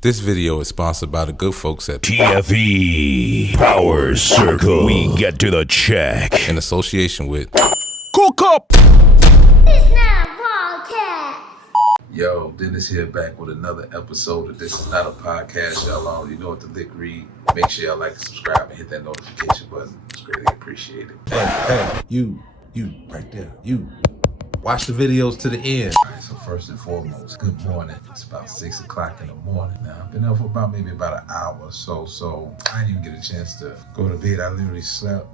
This video is sponsored by the good folks at TFE PowerCircle. We get to the check. in association with Cookup. It's now podcast. Yo, Dennis here back with another episode of This Is Not a Podcast. Y'all already know what the lick read. Make sure y'all like and subscribe and hit that notification button. It's greatly appreciated. Hey, you right there. You watch the videos to the end. Alright, so first and foremost, good morning. It's about 6 o'clock in the morning now. I've been up for about maybe about an hour or so I didn't even get a chance to go to bed. I literally slept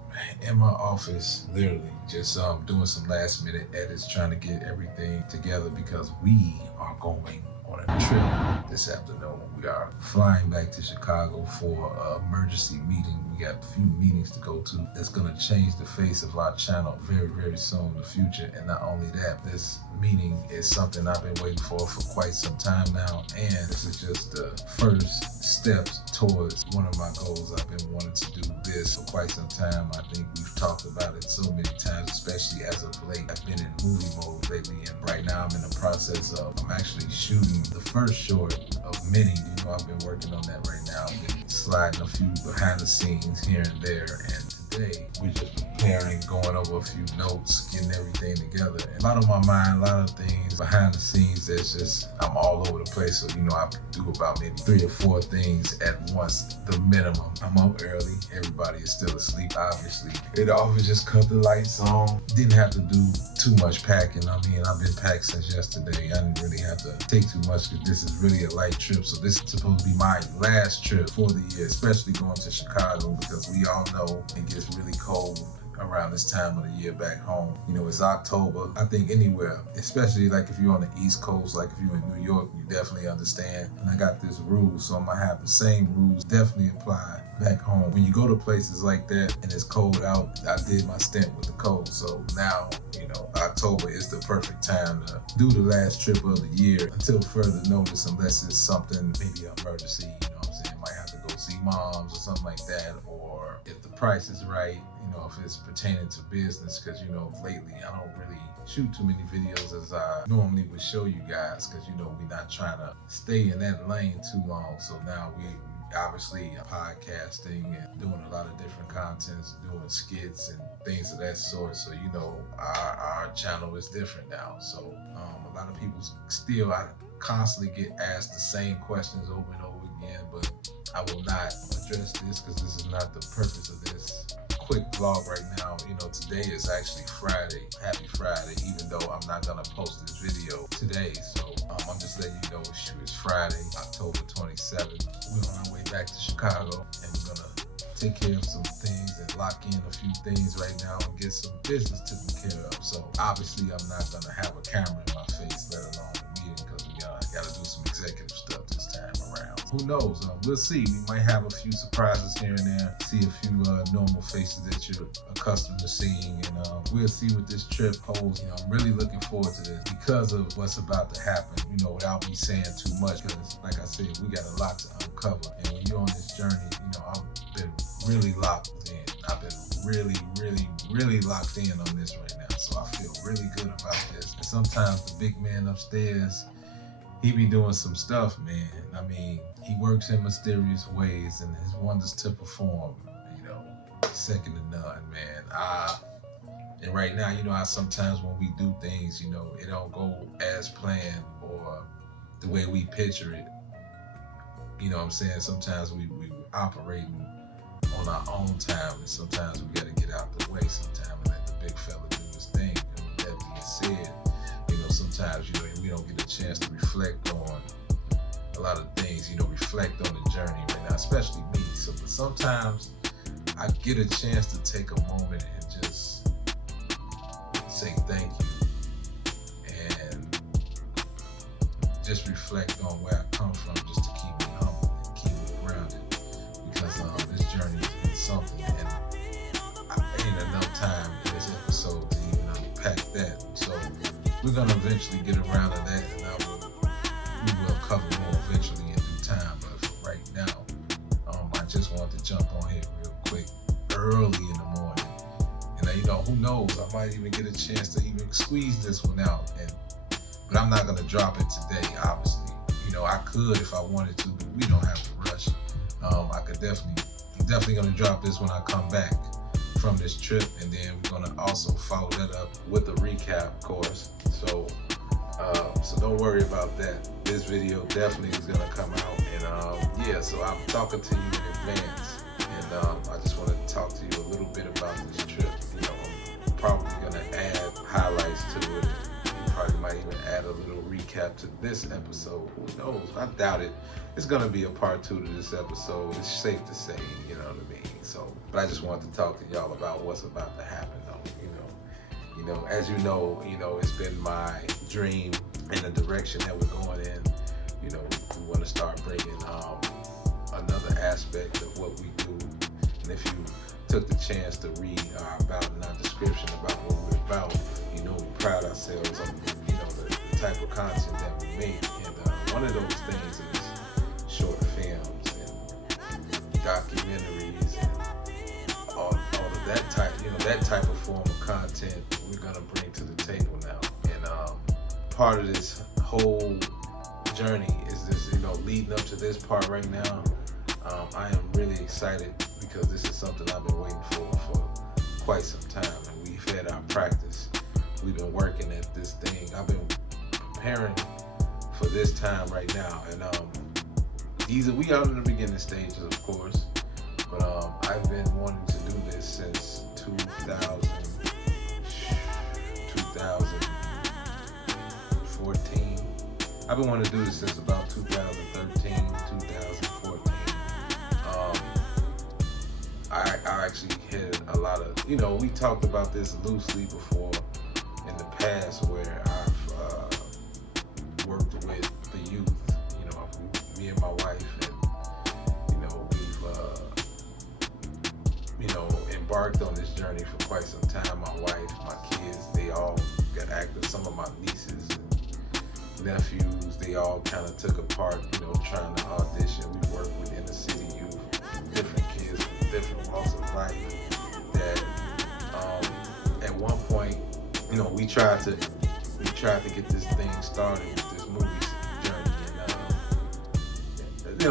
in my office, literally just doing some last minute edits, trying to get everything together because we are going on a trip this afternoon. We are flying back to Chicago for an emergency meeting. We got a few meetings to go to that's going to change the face of our channel very, very soon in the future. And not only that, this meeting is something I've been waiting for quite some time now. And this is just the first steps towards one of my goals. I've been wanting to do this for quite some time. I think we've talked about it so many times, especially as of late. I've been in movie mode lately, and right now I'm in the process of, I'm actually shooting the first short of many. You know, I've been working on that right now. I've been sliding a few behind the scenes here and there, and today we're just preparing, going over a few notes, getting everything together. And a lot on my mind, a lot of things behind the scenes that's just, I'm all over the place. So, you know, I do about maybe 3 or 4 things at once, the minimum. I'm up early. Everybody is still asleep, obviously. It always just cut the lights on. Didn't have to do too much packing. I mean, I've been packed since yesterday. I didn't really have to take too much because this is really a light trip. So this is supposed to be my last trip for the year, especially going to Chicago, because we all know it gets really cold around this time of the year back home. You know, it's October. I think anywhere, especially like if you're on the East Coast, like if you're in New York, you definitely understand. And I got this rule, so I'm gonna have the same rules definitely apply back home. When you go to places like that and it's cold out, I did my stint with the cold. So now, you know, October is the perfect time to do the last trip of the year until further notice, unless it's something, maybe an emergency, you know what I'm saying? Might have to go see moms or something like that, or if the price is right, you know, if it's pertaining to business, because, you know, lately I don't really shoot too many videos as I normally would show you guys, because, you know, we're not trying to stay in that lane too long. So now we obviously podcasting and doing a lot of different contents, doing skits and things of that sort. So, you know, our channel is different now. So a lot of people still, I constantly get asked the same questions over and over again, but I will not address this because this is not the purpose of this quick vlog right now. You know, today is actually Friday. Happy Friday, even though I'm not gonna post this video today. So I'm just letting you know it's Friday, October 27th. We're on our way back to Chicago, and we're gonna take care of some things and lock in a few things right now and get some business taken care of. So obviously I'm not gonna have a camera in my face, let alone a meeting, because we gotta do some executive stuff this time around. Who knows? We'll see. We might have a few surprises here and there, see a few normal faces that you're accustomed to seeing, and we'll see what this trip holds. You know, I'm really looking forward to this because of what's about to happen, you know, without me saying too much, because like I said, we got a lot to uncover. And when you're on this journey, you know, I've been really locked in. I've been really locked in on this right now. So I feel really good about this. And sometimes the big man upstairs, he be doing some stuff, man. I mean, he works in mysterious ways, and his wonders to perform, you know, second to none, man. And right now, you know, sometimes when we do things, you know, it don't go as planned or the way we picture it. You know what I'm saying? Sometimes we operating on our own time, and sometimes we got to get out the way sometime and let the big fella do his thing. And with that being said, you know, sometimes, you know, we don't get a chance to reflect on a lot of things, you know, reflect on the journey right now, especially me. So, but sometimes I get a chance to take a moment and just say thank you and just reflect on where I come from, just to keep me humble and keep me grounded, because this journey has been something, and I ain't enough time in this episode to even unpack that. So we're gonna eventually get around to that, and we will cover more eventually in due time. But for right now, I just wanted to jump on here real quick, early in the morning. And you know, who knows? I might even get a chance to even squeeze this one out. But I'm not gonna drop it today, obviously. You I could if I wanted to, but we don't have to rush. I could definitely gonna drop this when I come back from this trip, and then we're gonna also follow that up with a recap, of course. So don't worry about that. This video definitely is gonna come out, and yeah. So I'm talking to you in advance, and I just want to talk to you a little bit about this trip. I'm probably gonna add highlights to it. Probably might even add a little recap to this episode. Who knows? I doubt it. It's gonna be a part 2 to this episode. It's safe to say, you know what I mean? So, but I just wanted to talk to y'all about what's about to happen, though. As you know, it's been my dream and the direction that we're going in. We want to start bringing another aspect of what we do. And if you took the chance to read our about and our description about what we're about, we pride ourselves on the type of content that we make. And one of those things is short films and documentaries and all of that type, that type of form of content we're gonna bring to the table now. And part of this whole journey is this, leading up to this part right now. I am really excited because this is something I've been waiting for quite some time, and we've had our practice. We've been working at this thing. I've been preparing for this time right now, and we are in the beginning stages, of course, but I've been wanting to do this since 2014. I've been wanting to do this since about 2013, 2014. I actually had a lot of, we talked about this loosely before in the past, where I've worked with the youth, me and my wife, and we've embarked on this journey for quite some time. My wife, my kids, they all got active. Some of my nieces and nephews, they all kind of took a part, trying to audition. We worked with inner city youth, different kids from different walks of life. That at one point, we tried to get this thing started with this movie journey, and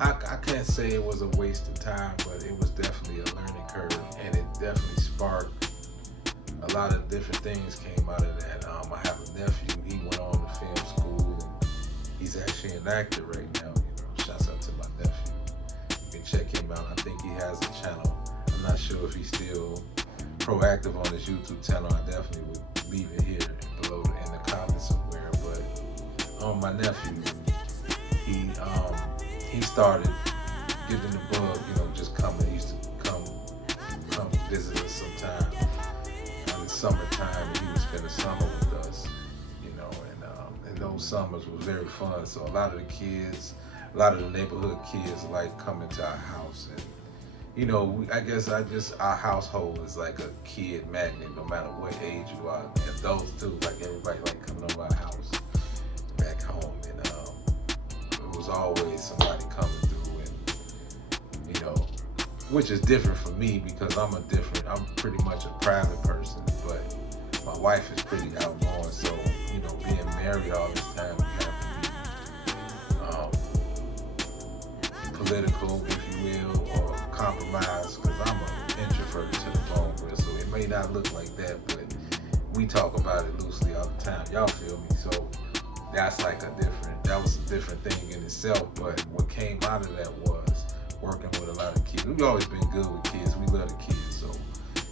I can't say it was a waste of time, but it was definitely a learning curve, and it definitely sparked a lot of different things came out of that. I have a nephew. He went on to film school, and he's actually an actor right now. Shouts out to my nephew. You can check him out. I think he has a channel. I'm not sure if he's still proactive on his YouTube channel. I definitely would leave it here below in the comments somewhere. But my nephew, he started getting the bug, just coming. He used to come visit us sometime in the summertime, and he would spend the summer with us, and those summers was very fun. So a lot of the kids, a lot of the neighborhood kids like coming to our house, and our household is like a kid magnet, no matter what age you are. Adults too, like everybody like coming over our house back home, and it was always somebody coming through, and which is different for me because I'm pretty much a private person, but my wife is pretty outgoing. So being married all this time, we have to be political, if you will, or compromise, because I'm an introvert to the bone, so it may not look like that, but we talk about it loosely all the time. Y'all feel me? So that was a different thing in itself. But what came out of that was working with a lot of kids. We've always been good with kids. We love the kids, so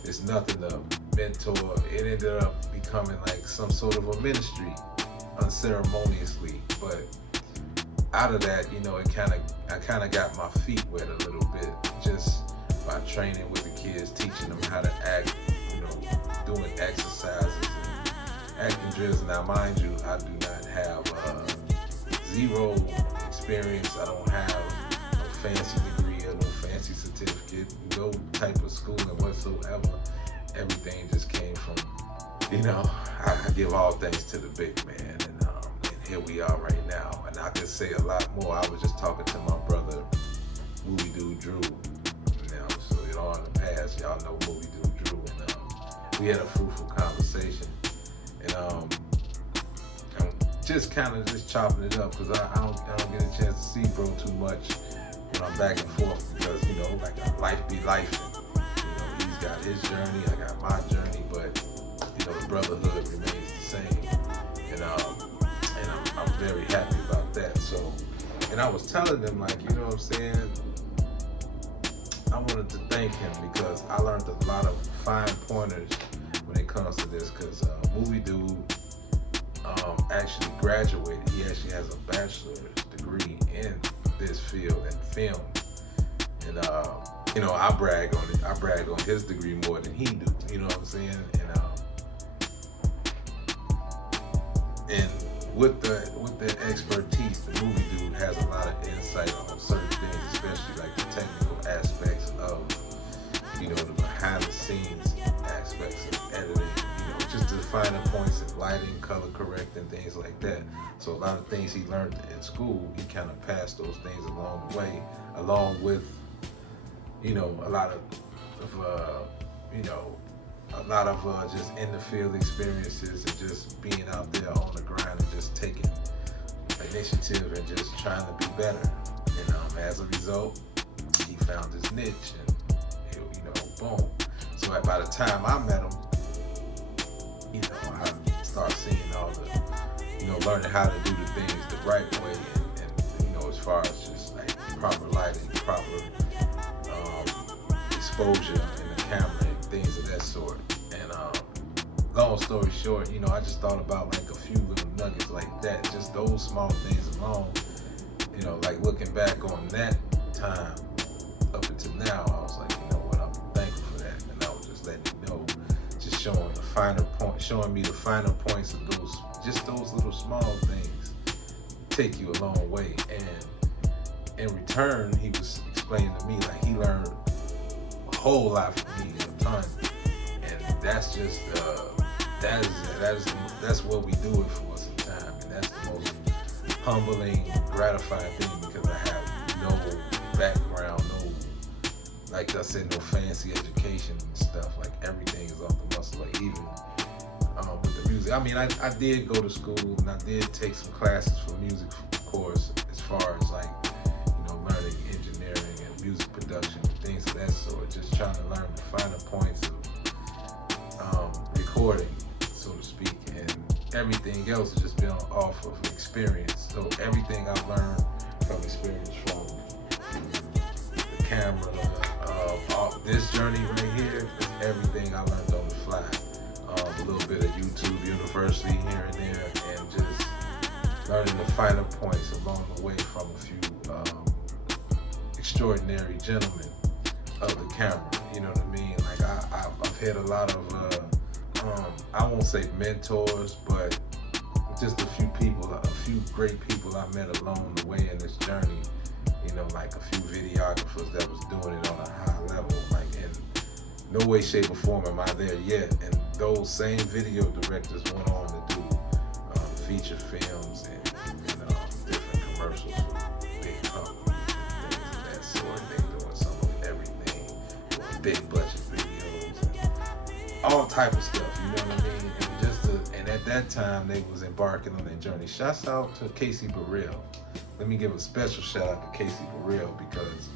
it's nothing to mentor. It ended up becoming like some sort of a ministry, unceremoniously. But out of that, I kind of got my feet wet a little bit, just by training with the kids, teaching them how to act, doing exercises and acting drills. Now, mind you, I do not have zero experience. I don't have no fancy degree or no fancy certificate, no type of schooling whatsoever. Everything just came from, I give all thanks to the big man, and here we are right now. And I could say a lot more. I was just talking to my brother, Movie Dude Drew. So in the past, y'all know Movie Dude Drew, and we had a fruitful conversation. And just kind of just chopping it up because I don't get a chance to see bro too much when I'm back and forth because like life be life. And, he's got his journey, I got my journey, but the brotherhood remains the same. And I'm very happy about that. So, and I was telling them like, you know what I'm saying? I wanted to thank him because I learned a lot of fine pointers when it comes to this because Movie Dude actually graduated. He actually has a bachelor's degree in this field in film. And I brag on it. I brag on his degree more than he do. You know what I'm saying? And with the expertise, the Movie Dude has a lot of insight on certain things, especially like the technical aspects of, the behind the scenes aspects of editing, just the finer points in lighting, color correcting, things like that. So a lot of things he learned in school, he kind of passed those things along the way, along with, a lot of just in the field experiences and just being out there on the grind and just taking initiative and just trying to be better. And as a result, he found his niche and boom. So by the time I met him, I started seeing all the, learning how to do the things the right way and as far as just like proper lighting, proper exposure in the camera and things of that sort. And long story short, I just thought about like a few little nuggets like that, just those small things alone, like looking back on that time up until now, I was like, I'm thankful for that. And I was just letting you know, just showing me the finer points of those little small things take you a long way. And in return, he was explaining to me like he learned a whole lot from me, a ton. And that's just that's what we do it for sometimes. And that's the most humbling, gratifying thing because I have no background, like I said, no fancy education and stuff. Like everything is off the muscle. Like even with the music. I mean, I did go to school and I did take some classes for music course as far as like, learning engineering and music production and things of that sort. Just trying to learn the finer points of recording, so to speak. And everything else has just been off of experience. So everything I've learned from experience, from the camera, this journey right here, is everything I learned on the fly. A little bit of YouTube University here and there, and just learning the finer points along the way from a few extraordinary gentlemen of the camera. You know what I mean? Like I've had a lot of I won't say mentors, but just a few great people I met along the way in this journey. Like a few videographers that was doing it on a high level. Like in no way, shape, or form am I there yet. And those same video directors went on to do feature films and different commercials for big companies and things of that sort. They doing some of everything, doing big budget videos and all type of stuff. You know what I mean? And at that time they was embarking on their journey. Shouts out to Casey Burrell. Let me give a special shout out to Casey Burrell because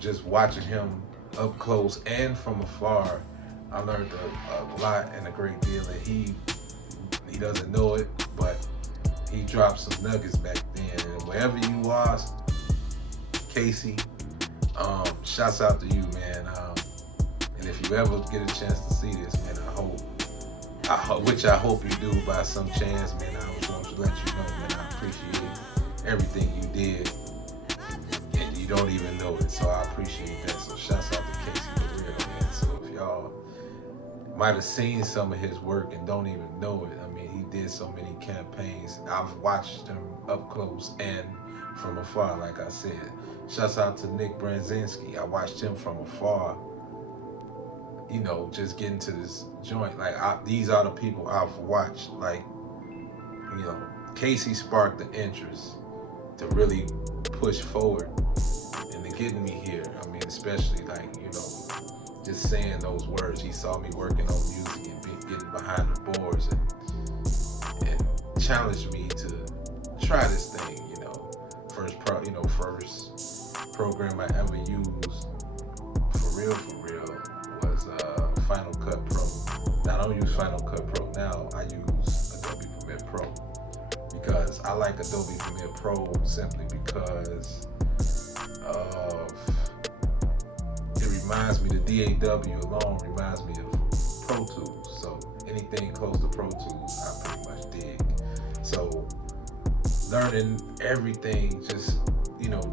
just watching him up close and from afar, I learned a lot and a great deal. And he doesn't know it, but he dropped some nuggets back then. And wherever you are, Casey, shouts out to you, man. And if you ever get a chance to see this, man, which I hope you do by some chance, man, I was going to let you know, man, I appreciate everything you did, and you don't even know it, so I appreciate that. So shouts out to Casey Burrell, man. So if y'all might have seen some of his work and don't even know it, I mean, he did so many campaigns. I've watched him up close and from afar, like I said. Shouts out to Nick Branzinski. I watched him from afar, just getting to this joint. Like these are the people I've watched. Like, Casey sparked the interest to really push forward and to getting me here. I mean, especially like, just saying those words. He saw me working on music and getting behind the boards and challenged me to try this thing. First program I ever used for real was Final Cut Pro. Now I don't use Final Cut Pro now. I use Adobe Premiere Pro because I like Adobe Premiere Pro simply because it reminds me, the DAW alone reminds me of Pro Tools. So anything close to Pro Tools, I pretty much dig. So learning everything, just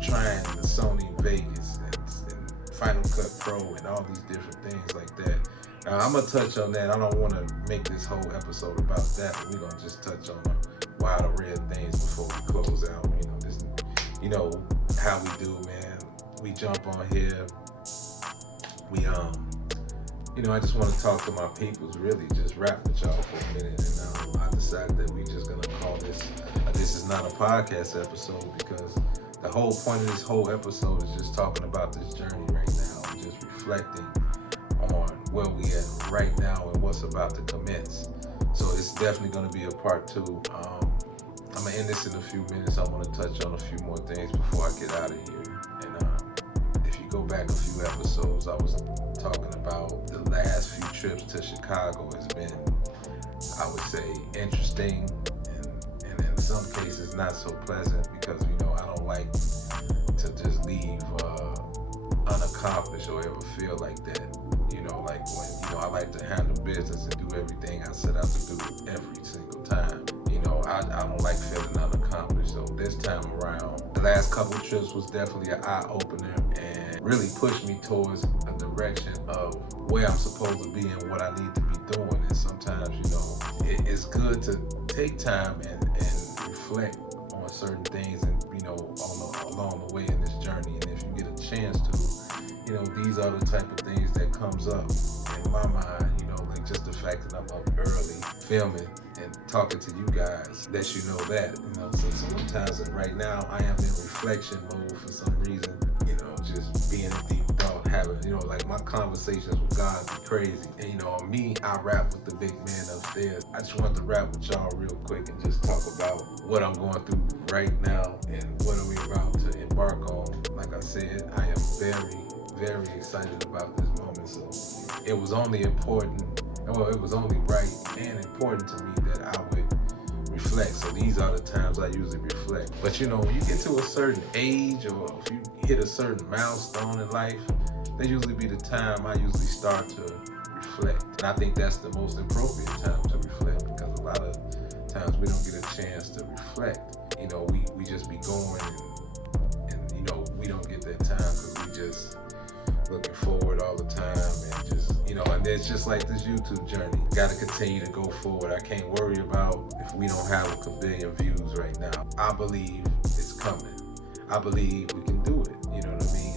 trying the Sony Vegas and Final Cut Pro and all these different things like that. Now, I'm gonna touch on that. I don't want to make this whole episode about that, but we're gonna just touch on the wild array of things before we close out. How we do, man. We jump on here. We I just want to talk to my peoples, really, just rap with y'all for a minute, and I decided that we just gonna call this. This is not a podcast episode because the whole point of this whole episode is just talking about this journey right now, and just reflecting on where we at right now and what's about to commence. So it's definitely gonna be a part 2. I'm gonna end this in a few minutes. I want to touch on a few more things before I get out of here. And if you go back a few episodes, I was talking about the last few trips to Chicago has been, I would say, interesting and in some cases not so pleasant because I don't like to just leave unaccomplished or ever feel like that. Like when I like to handle business and do everything I set out to do every single time. I don't like feeling unaccomplished. So this time around, the last couple of trips was definitely an eye-opener and really pushed me towards a direction of where I'm supposed to be and what I need to be doing. And sometimes, it's good to take time and reflect on certain things and, along the way in this journey. And if you get a chance to, these are the type of things that comes up in my mind, like just the fact that I'm up early filming and talking to you guys, lets you know that, so sometimes right now I am in reflection mode for some reason, just being in deep thought, having, like my conversations with God be crazy. And me, I rap with the big man upstairs. I just wanted to rap with y'all real quick and just talk about what I'm going through right now and what are we about to embark on. Like I said, I am very, very excited about this moment. So it was only right and important to me that I would reflect. So these are the times I usually reflect. But when you get to a certain age or if you hit a certain milestone in life, that usually be the time I usually start to reflect. And I think that's the most appropriate time to reflect because a lot of times we don't get a chance to reflect. We just be going and we don't get that time because we just looking forward all the time and just, and it's just like this YouTube journey. Got to continue to go forward. I can't worry about if we don't have a kabillion views right now. I believe it's coming. I believe we can do it. You know what I mean?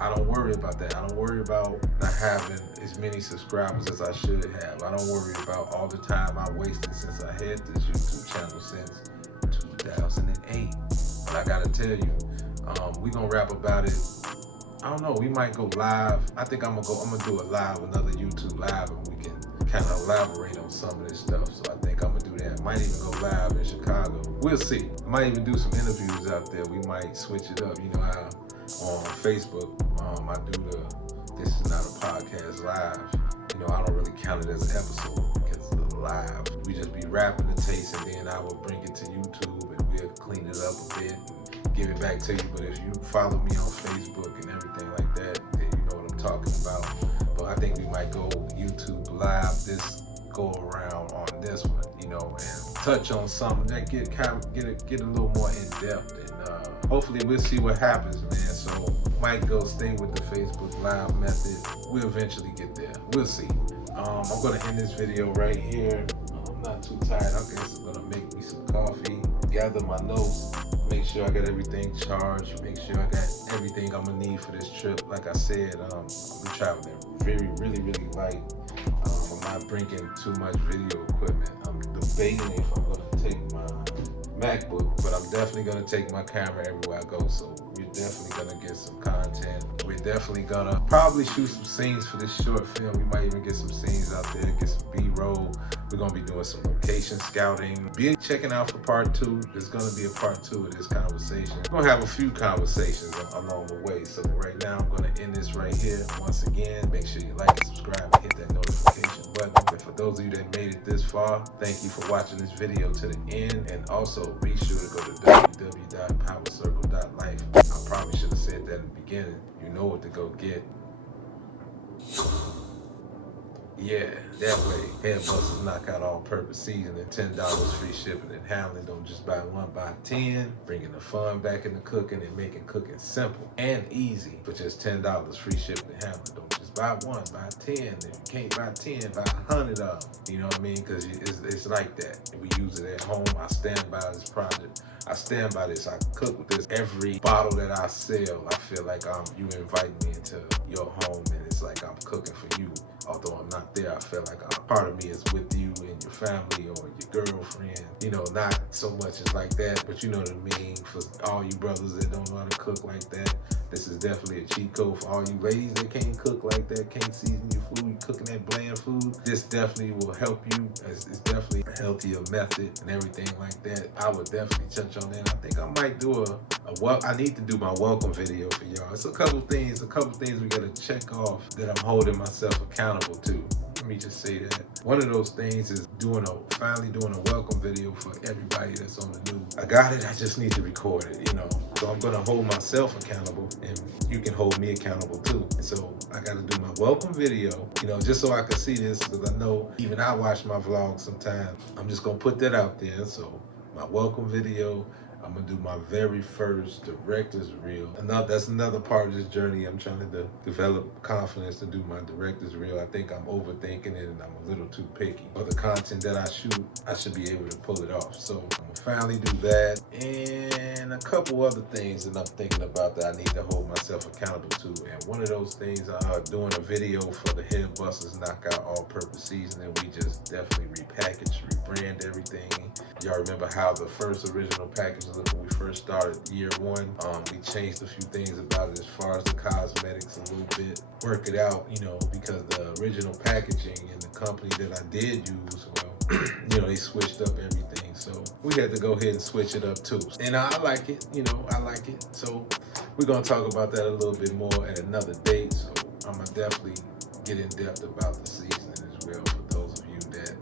I don't worry about that. I don't worry about not having as many subscribers as I should have. I don't worry about all the time I wasted since I had this YouTube channel since 2008. But I gotta tell you, we gonna rap about it. I don't know, we might go live. I think I'm gonna do a live, another YouTube live, and we can kind of elaborate on some of this stuff. So I think I'm gonna do that. Might even go live in Chicago. We'll see. I might even do some interviews out there. We might switch it up. How on Facebook, I do this is not a podcast live. I don't really count it as an episode because it's live. We just be rapping the taste and then I will bring it to YouTube and we'll clean it up a bit and give it back to you. But if you follow me on Facebook and everything like that, then you know what I'm talking about. But I think we might go YouTube live this go around on this one, and touch on something that get a little more in depth, and hopefully we'll see what happens, man. So might go stay with the Facebook Live method. We'll eventually get there. We'll see. I'm gonna end this video right here. I'm not too tired. I guess I'm gonna make me some coffee, gather my notes, make sure I got everything charged, make sure I got everything I'm gonna need for this trip. Like I said, I'm traveling really light. I'm not bringing too much video equipment. I'm debating if I'm gonna take my MacBook, but I'm definitely gonna take my camera everywhere I go. So we're definitely gonna get some content. We're definitely gonna probably shoot some scenes for this short film. We might even get some scenes out there, get some B-roll. We're gonna be doing some location scouting. Be checking out for part 2. There's gonna be a part 2 of this conversation. We're gonna have a few conversations along the way. So right now I'm gonna end this right here. Once again, make sure you like and subscribe and hit that notification button. And for those of you that made it this far, thank you for watching this video to the end. And also be sure to go to www.powercircle.life. I probably should have said that in the beginning. You know what to go get. Yeah, that way, Headbusters knock out all-purpose seasoning, $10 free shipping and handling. Don't just buy one, buy 10. Bringing the fun back into cooking and making cooking simple and easy for just $10 free shipping and handling. Don't just buy one, buy 10. If you can't buy 10, buy 100 of them. You know what I mean? Because it's like that. We use it at home. I stand by this project. I stand by this. I cook with this. Every bottle that I sell, I feel like you invite me into your home, and it's like I'm cooking for you. Although I'm not there, I feel like a part of me is with you and your family or your girlfriend. You know, not so much as like that, but you know what I mean. For all you brothers that don't know how to cook like that, this is definitely a cheat code. For all you ladies that can't cook like that, can't season your food, you cooking that bland food, this definitely will help you. It's definitely a healthier method and everything like that. I would definitely touch on that. I think I might do I need to do my welcome video for y'all. It's a couple things we gotta check off that I'm holding myself accountable to. Let me just say that. One of those things is finally doing a welcome video for everybody that's on the news. I got it, I just need to record it, you know. So I'm gonna hold myself accountable, and you can hold me accountable too. And so I gotta do my welcome video, you know, just so I can see this, because I know even I watch my vlogs sometimes. I'm just gonna put that out there. So my welcome video, I'm gonna do my very first director's reel. That's another part of this journey. I'm trying to develop confidence to do my director's reel. I think I'm overthinking it and I'm a little too picky. For the content that I shoot, I should be able to pull it off. So I'm gonna finally do that. And a couple other things that I'm thinking about that I need to hold myself accountable to. And one of those things, doing a video for the Headbusters Knockout All-Purpose Seasoning. We just definitely repackage, rebrand everything. Y'all remember how the first original package looked when we first started year 1? We changed a few things about it as far as the cosmetics a little bit. Work it out, you know, because the original packaging and the company that I did use, well, you know, they switched up everything. So we had to go ahead and switch it up too. And I like it, you know, I like it. So we're gonna talk about that a little bit more at another date. So I'm gonna definitely get in depth about the seasoning as well for those of you that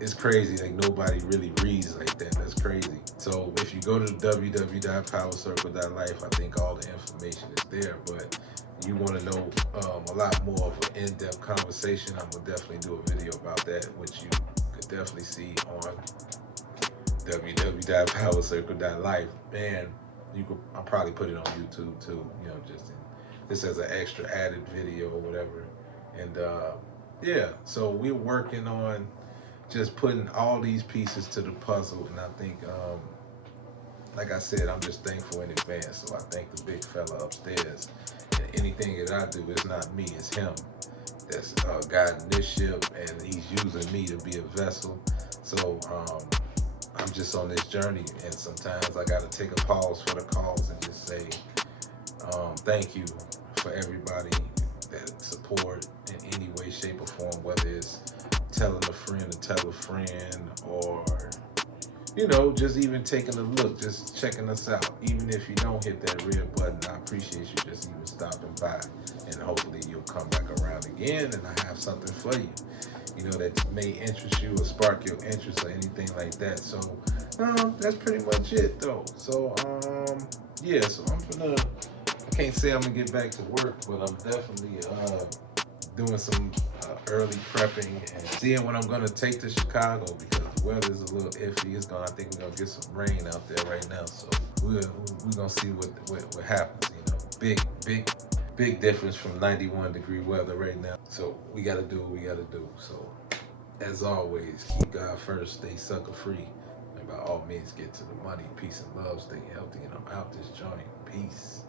it's crazy, like nobody really reads like that. That's crazy. So if you go to www.powercircle.life, I think all the information is there. But you want to know a lot more of an in-depth conversation, I'm gonna definitely do a video about that, which you could definitely see on www.powercircle.life. And I'll probably put it on YouTube too, you know, just as an extra added video or whatever. And yeah, so we're working on just putting all these pieces to the puzzle. And I think, like I said, I'm just thankful in advance. So I thank the big fella upstairs. And anything that I do, it's not me, it's him that's guiding this ship, and he's using me to be a vessel. So I'm just on this journey, and sometimes I got to take a pause for the cause and just say thank you for everybody that support in any way, shape, or form, whether it's telling a friend to tell a friend, or you know, just even taking a look, just checking us out. Even if you don't hit that red button, I appreciate you just even stopping by, and hopefully you'll come back around again and I have something for you, you know, that may interest you or spark your interest or anything like that. So that's pretty much it though. So yeah, so I can't say I'm gonna get back to work, but I'm definitely doing some early prepping and seeing when I'm gonna take to Chicago, because the weather's a little iffy. I think we're gonna get some rain out there right now. So we're gonna see what happens. You know, big difference from 91-degree weather right now. So we gotta do what we gotta do. So as always, keep God first, stay sucker free, and by all means get to the money. Peace and love, stay healthy, and I'm out this joint. Peace.